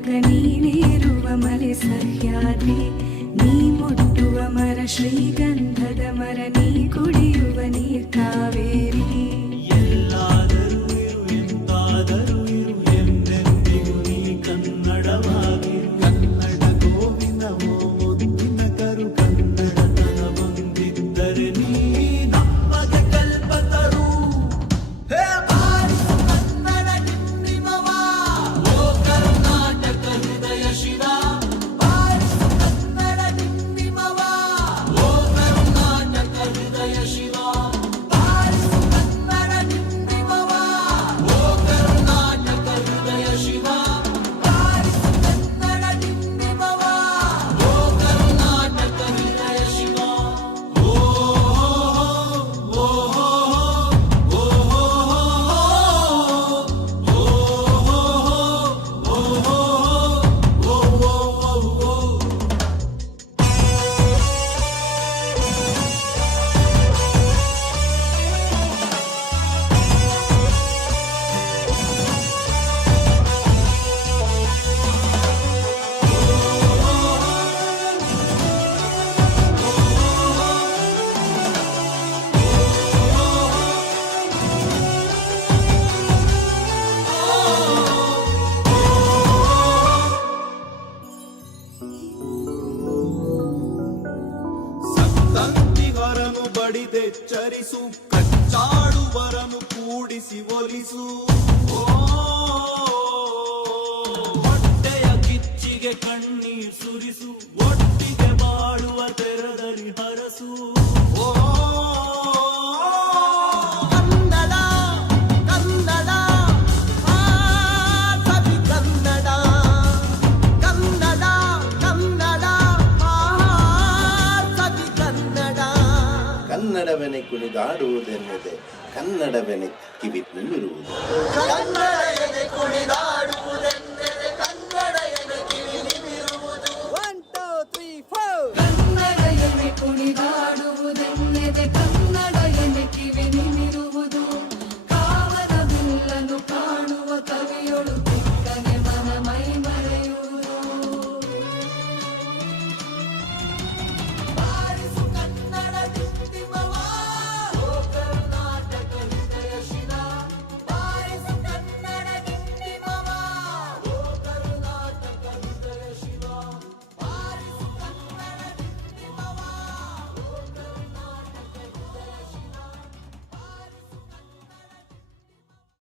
ಮೂಲಕ ನೀನೇರುವ ಮಲೆ ಸಹ್ಯಾದ್ರಿ, ನೀ ಮುಟ್ಟುವ ಮರ ಶ್ರೀಗಂಧದ ಮರ, ನೀ ಕುಡಿಯುವ ನೀರ್ ಕಾವೇರಿ. ಎಲ್ಲಾದರೂ ಇರು ಎಂತಾದರೂ ಇರು ಎಂದೆಂದಿಗೂ ನೀ ಕನ್ನಡವಾಗಿ, ಕನ್ನಡ ಗೋವಿನವೋ ಮುದ್ದಿನ ಕರು, ಕನ್ನಡತನ ಬಂದಿದ್ದರೆ ನೀ ನಮಗೆ ಕಲ್ಪತರು. ಹೇ ಬಾರಿಸು ಕನ್ನಡ ಡಿಂಡಿಮವ, ಓ ಕರ್ನಾಟಕ ಹೃದಯ ಶಿವ. ಬಾರಿಸು ಕನ್ನಡ ಡಿಂಡಿಮವ, ಓ ಕರ್ನಾಟಕ ಹೃದಯ ಶಿವ. ಬಾರಿಸು ಕನ್ನಡ ಡಿಂಡಿಮವ, ಓ ಕರ್ನಾಟಕ ಹೃದಯ ಶಿವ. ಬಾರಿಸು ಕನ್ನಡ ಡಿಂಡಿಮವ, ಓ ಕರ್ನಾಟಕ ಹೃದಯ ಶಿವ. ಓ ಓ ಸಂತಂತಿಗರನು ಬಡಿದೆಚ್ಚರಿಸು, ಕಚ್ಚಾಡುವರನು ಕೂಡಿಸಿ ಒಲಿಸು. ಓ ಹೊಟ್ಟೆಯ ಕಿಚ್ಚಿಗೆ ಕಣ್ಣೀರ್ ಸುರಿಸು, ಒಟ್ಟಿಗೆ ಬಾಳುವ ತೆರದಲ್ಲಿ ಹರಸು. ಓ ಕನ್ನಡ ಕನ್ನಡ ಸವಿ ಕನ್ನಡ, ಕನ್ನಡ ಕನ್ನಡ ಸವಿ ಕನ್ನಡ. ಕನ್ನಡವೆನೆ ಕುಣಿದಾಡುವುದೆನ್ನದೆ ಕನ್ನಡವೆನೆ ಕಿವಿ ನಿಲ್ಲಿರುವುದು. ಕನ್ನಡ ಎದೆ ಕುಣಿದ